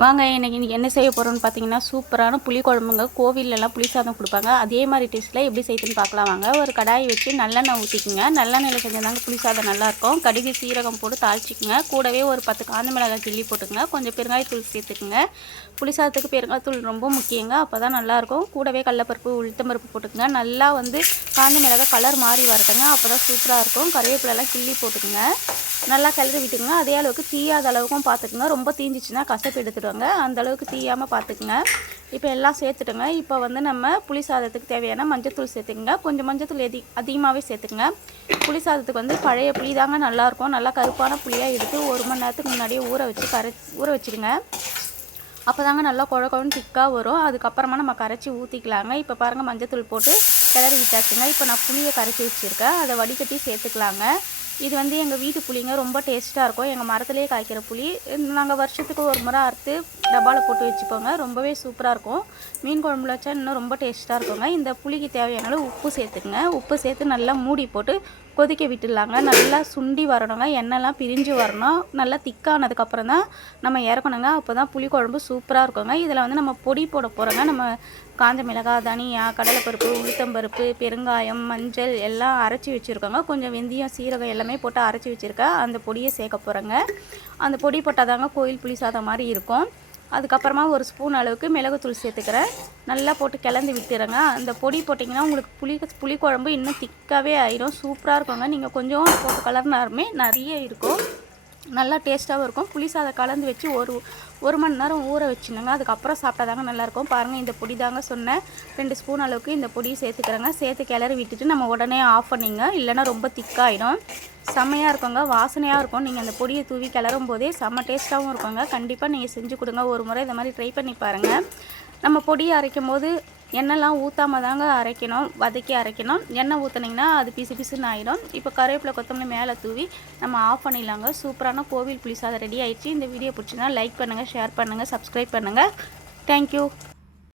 வாங்க இன்றைக்கி என்ன செய்ய போகிறோன்னு பார்த்தீங்கன்னா சூப்பரான புளி குழம்புங்க. கோவிலெலாம் புளி சாதம் கொடுப்பாங்க. அதே மாதிரி டேஸ்ட்டில் எப்படி செய்யுதுன்னு பார்க்கலாம் வாங்க. ஒரு கடாயை வச்சு நல்லெண்ணெய் ஊற்றிக்குங்க. நல்லெண்ணெயில் செஞ்சாதாங்க புளி சாதம் நல்லாயிருக்கும். கடுகு சீரகம் போட்டு தாளிச்சிக்குங்க. கூடவே ஒரு 10 காஞ்ச மிளகாய் கிள்ளி போட்டுக்குங்க. கொஞ்சம் பெருங்காயத்தூள் சேர்த்துக்குங்க. புளி சாதத்துக்கு பெருங்காயத்தூள் ரொம்ப முக்கியங்க. அப்போ தான் நல்லாயிருக்கும். கூடவே கடலப்பருப்பு உளுத்தம்பருப்பு போட்டுக்குங்க. நல்லா காஞ்ச மிளகாய் கலர் மாறி வரட்டுங்க. அப்போ தான் சூப்பராக இருக்கும். கருவேப்பிலெல்லாம் கிள்ளி போட்டுக்குங்க. நல்லா கிளறி விட்டுக்குங்க. அதே அளவுக்கு தீயாத அளவுக்கும் பார்த்துக்குங்க. ரொம்ப தீஞ்சிச்சுன்னா கசப்பு எடுத்துடுவாங்க. அந்த அளவுக்கு தீயாமல் பார்த்துக்குங்க. இப்போ எல்லாம் சேர்த்துட்டுங்க. இப்போ நம்ம புளி சாதத்துக்கு தேவையான மஞ்சத்தூள் சேர்த்துக்குங்க. கொஞ்சம் மஞ்சத்தூள் அதிகமாகவே சேர்த்துக்குங்க. புளி சாதத்துக்கு பழைய புளி தாங்க நல்லாயிருக்கும். நல்லா கருப்பான புளியாக எடுத்து 1 மணி நேரத்துக்கு முன்னாடியே ஊற வச்சுடுங்க. அப்போ தாங்க நல்லா குழன்னு திக்காக வரும். அதுக்கப்புறமா நம்ம கரைச்சி ஊற்றிக்கலாங்க. இப்போ பாருங்கள், மஞ்சத்தூள் போட்டு கிளறி விட்டாச்சுங்க. இப்போ நான் புளியை கரைச்சி வச்சுருக்கேன். அதை வடிகட்டி சேர்த்துக்கலாங்க. இது எங்கள் வீட்டு புளிங்க. ரொம்ப டேஸ்ட்டாக இருக்கும். எங்கள் மரத்துலேயே காய்க்கிற புளி. நாங்கள் வருஷத்துக்கு ஒரு முறை அறுத்து டப்பாவில் போட்டு வச்சுப்போங்க. ரொம்பவே சூப்பராக இருக்கும். மீன் குழம்புல வச்சா இன்னும் ரொம்ப டேஸ்ட்டாக இருக்குங்க. இந்த புளிக்கு தேவையான உப்பு சேர்த்துக்குங்க. உப்பு சேர்த்து நல்லா மூடி போட்டு கொதிக்க விட்டுடலாங்க. நல்லா சுண்டி வரணுங்க. எண்ணெய்லாம் பிரிஞ்சு வரணும். நல்லா திக்கானதுக்கப்புறம் தான் நம்ம இறக்கணுங்க. அப்போ தான் புளி குழம்பு சூப்பராக இருக்குங்க. இதில் நம்ம பொடி போட போகிறோங்க. நம்ம காஞ்ச மிளகாய், தனியா, கடலைப்பருப்பு, உளுத்தம்பருப்பு, பெருங்காயம், மஞ்சள் எல்லாம் அரைச்சி வச்சுருக்கோங்க. கொஞ்சம் வெந்தயம், சீரகம் எல்லாமே போட்டு அரைச்சி வச்சுருக்கேன். அந்த பொடியை சேர்க்க போகிறேங்க. அந்த பொடி போட்டால் தாங்க கோயில் புளி சாதம் மாதிரி இருக்கும். அதுக்கப்புறமா ஒரு ஸ்பூன் அளவுக்கு மிளகுத்தூள் சேர்த்துக்கிறேன். நல்லா போட்டு கிளந்து விட்டுறேங்க. அந்த பொடி போட்டிங்கன்னா உங்களுக்கு புளி குழம்பு இன்னும் திக்காகவே ஆயிடும். சூப்பராக இருக்குங்க. நீங்கள் கொஞ்சம் போட்டு கலர்னாருமே நிறைய இருக்கும். நல்லா டேஸ்ட்டாகவும் இருக்கும். புளி சாதம் கலந்து வச்சு ஒரு மணி நேரம் ஊற வச்சுனுங்க. அதுக்கப்புறம் சாப்பிட்டா தாங்க நல்லாயிருக்கும். பாருங்கள், இந்த பொடி தாங்க சொன்னேன். 2 ஸ்பூன் அளவுக்கு இந்த பொடியை சேர்த்துக்கிறேங்க. சேர்த்து கிளறி விட்டுட்டு நம்ம உடனே ஆஃப் பண்ணிங்க. இல்லைன்னா ரொம்ப திக்காகிடும். செம்மையாக இருக்குங்க. வாசனையாக இருக்கும். நீங்கள் அந்த பொடியை தூவி கிளறும் போதே செம்ம டேஸ்ட்டாகவும் இருக்குங்க. கண்டிப்பாக நீங்கள் செஞ்சு கொடுங்க. ஒரு முறை இந்த மாதிரி ட்ரை பண்ணி பாருங்கள். நம்ம பொடியை அரைக்கும் போது எண்ணெய்லாம் ஊற்றாமல் தாங்க அரைக்கணும். வதக்கி அரைக்கணும். எண்ணெய் ஊற்றுனீங்கன்னா அது பிசு பிசுன்னு ஆகிடும். இப்போ கருவேப்பிலை கொத்தமல்லி மேலே தூவி நம்ம ஆஃப் பண்ணிடலாங்க. சூப்பரான கோவில் புளி சாதம் ரெடி ஆயிடுச்சு. இந்த வீடியோ பிடிச்சிங்கன்னா லைக் பண்ணுங்கள், ஷேர் பண்ணுங்கள், சப்ஸ்கிரைப் பண்ணுங்கள். தேங்க்யூ.